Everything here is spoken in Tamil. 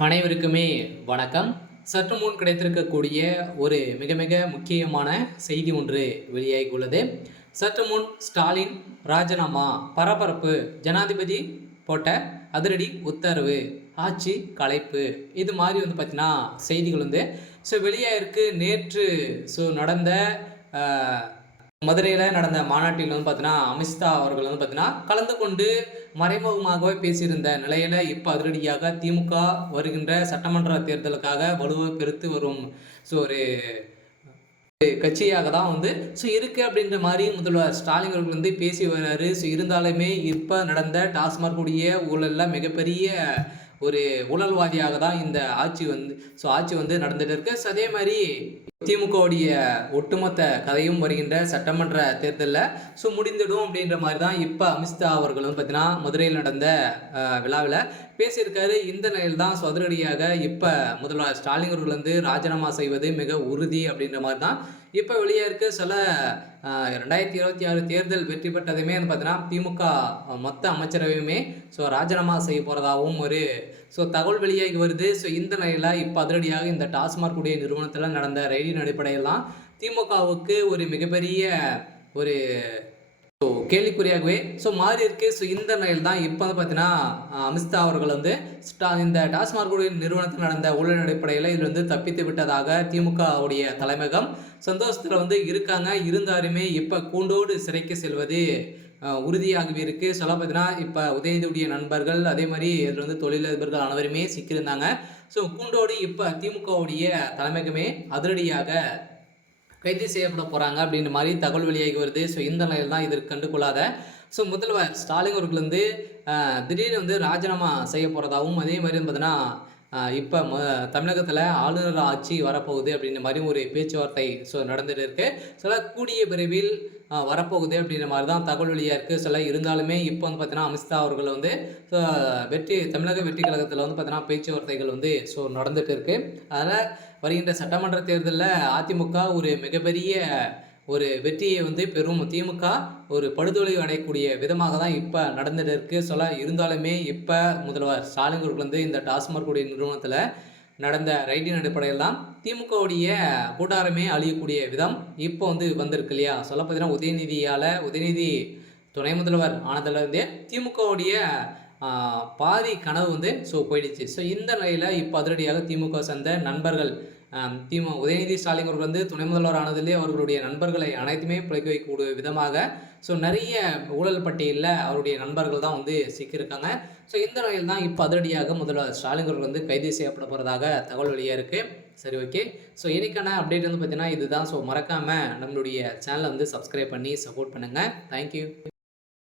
அனைவருக்குமே வணக்கம். சற்று முன் கிடைத்திருக்கக்கூடிய ஒரு மிக மிக முக்கியமான செய்தி ஒன்று வெளியாகியுள்ளது. சற்று முன் ஸ்டாலின் ராஜினாமா பரபரப்பு, ஜனாதிபதி போட்ட அதிரடி உத்தரவு, ஆட்சி கலைப்பு, இது மாதிரி பார்த்தீங்கன்னா செய்திகள் வெளியாயிருக்கு. நேற்று நடந்த மதுரையில் நடந்த மாநாட்டில் பார்த்தீங்கன்னா அமித்ஷா அவர்கள் பார்த்தீங்கன்னா கலந்து கொண்டு மறைமுகமாகவே பேசியிருந்த நிலையில் இப்போ அதிரடியாக திமுக வருகின்ற சட்டமன்ற தேர்தலுக்காக வலுவை பெருத்து வரும் ஒரு கட்சியாக தான் இருக்குது அப்படின்ற மாதிரி முதல்வர் ஸ்டாலின் அவர்கள் பேசி வர்றாரு. இருந்தாலுமே இப்போ நடந்த டாஸ்மாக் உடைய ஊழலில் மிகப்பெரிய ஒரு ஊழல்வாதியாக தான் இந்த ஆட்சி நடந்துட்டு இருக்கு. அதே மாதிரி திமுகவுடைய ஒட்டுமொத்த கதையும் வருகின்ற சட்டமன்ற தேர்தலில் முடிந்துடும் அப்படின்ற மாதிரி தான் இப்போ அமித்ஷா அவர்கள் பார்த்தீங்கன்னா மதுரையில் நடந்த விழாவில் பேசியிருக்காரு. இந்த நிலையில் தான் அதிரடியாக இப்போ முதல்வர் ஸ்டாலின் அவர்கள் ராஜினாமா செய்வது மிக உறுதி அப்படின்ற மாதிரி தான் இப்போ வெளியே இருக்கு. சில 2026 தேர்தல் வெற்றி பெற்றதுமே பார்த்தீங்கன்னா திமுக மொத்த அமைச்சரவையுமே ராஜினாமா செய்ய போகிறதாகவும் ஒரு தகவல் வெளியாகி வருது. இந்த நிலையில் இப்போ அதிரடியாக இந்த டாஸ்மாக் உடைய நிறுவனத்தில் நடந்த ரயிலின் அடிப்படையெல்லாம் திமுகவுக்கு ஒரு மிகப்பெரிய ஒரு கேள்விக்குறியாகவே மாறி இருக்கு. இந்த நிலையில் தான் இப்போ பார்த்தீங்கன்னா அமித்ஷா அவர்கள் இந்த டாஸ்மாக் நிறுவனத்தில் நடந்த ஊழல் அடிப்படையில் இதில் தப்பித்து விட்டதாக திமுகவுடைய தலைமையகம் சந்தோஷத்தில் இருக்காங்க. இருந்தாலுமே இப்போ கூண்டோடு சிறைக்கு செல்வது உறுதியாகவே இருக்கு. சொல்ல பார்த்தீங்கன்னா இப்போ உதயநிதியுடைய நண்பர்கள், அதே மாதிரி இதில் தொழிலதிபர்கள் அனைவருமே சிக்கியிருந்தாங்க. கூண்டோடு இப்போ திமுகவுடைய தலைமையகமே அதிரடியாக கைது செய்யப்பட போகிறாங்க அப்படின்ற மாதிரி தகவல் வெளியாகி வருது. இந்த நிலையில் தான் இதற்கு கண்டுகொள்ளாத முதல்வர் ஸ்டாலின் அவர்கள் திடீர்னு ராஜினாமா செய்ய போகிறதாகவும், அதே மாதிரி பார்த்தீங்கன்னா இப்போ தமிழகத்தில் ஆளுநர் ஆட்சி வரப்போகுது அப்படின்ற மாதிரி ஒரு பேச்சுவார்த்தை நடந்துட்டு இருக்கு. கூடிய விரைவில் வரப்போகுது அப்படின்ற மாதிரி தான் தகவல் வெளியாக இருக்குது. இருந்தாலுமே இப்போ பார்த்தீங்கன்னா அமித்ஷா அவர்கள் தமிழக வெற்றி கழகத்தில் பார்த்தீங்கன்னா பேச்சுவார்த்தைகள் நடந்துட்டு இருக்கு. அதனால் வருகின்ற சட்டமன்ற தேர்தலில் அதிமுக ஒரு மிகப்பெரிய ஒரு வெற்றியை பெரும். திமுக ஒரு படுதொலை அடையக்கூடிய விதமாக தான் இப்போ நடந்துட்டு இருக்கு. இருந்தாலுமே இப்போ முதல்வர் ஸ்டாலின் அவர்கள் இந்த டாஸ்மாக் உடைய நிறுவனத்தில் நடந்த ரைடின் அடிப்படையில் தான் திமுகவுடைய கூட்டாரமே அழியக்கூடிய விதம் இப்போ வந்திருக்கு இல்லையா. பார்த்தீங்கன்னா உதயநிதி துணை முதல்வர் ஆனதுலேருந்தே திமுகவுடைய பாதி கனவு போயிடுச்சு. இந்த நிலையில் இப்போ அதிரடியாக திமுக சேர்ந்த நண்பர்கள் உதயநிதி ஸ்டாலின் அவர்கள் துணை முதல்வர் ஆனதிலே அவர்களுடைய நண்பர்களை அனைத்துமே பிழைக்க வைக்கக்கூடிய விதமாக நிறைய ஊழல் பட்டியலில் அவருடைய நண்பர்கள் தான் சிக்கியிருக்காங்க. இந்த நிலையில் தான் இப்போ அதிரடியாக முதல்வர் ஸ்டாலின் அவர்கள் கைது செய்யப்பட போகிறதாக தகவல் வெளியாக இருக்குது. சரி, ஓகே. இன்னைக்கான அப்டேட் பார்த்தீங்கன்னா இதுதான். மறக்காமல் நம்மளுடைய சேனலை சப்ஸ்கிரைப் பண்ணி சப்போர்ட் பண்ணுங்கள். தேங்க்யூ.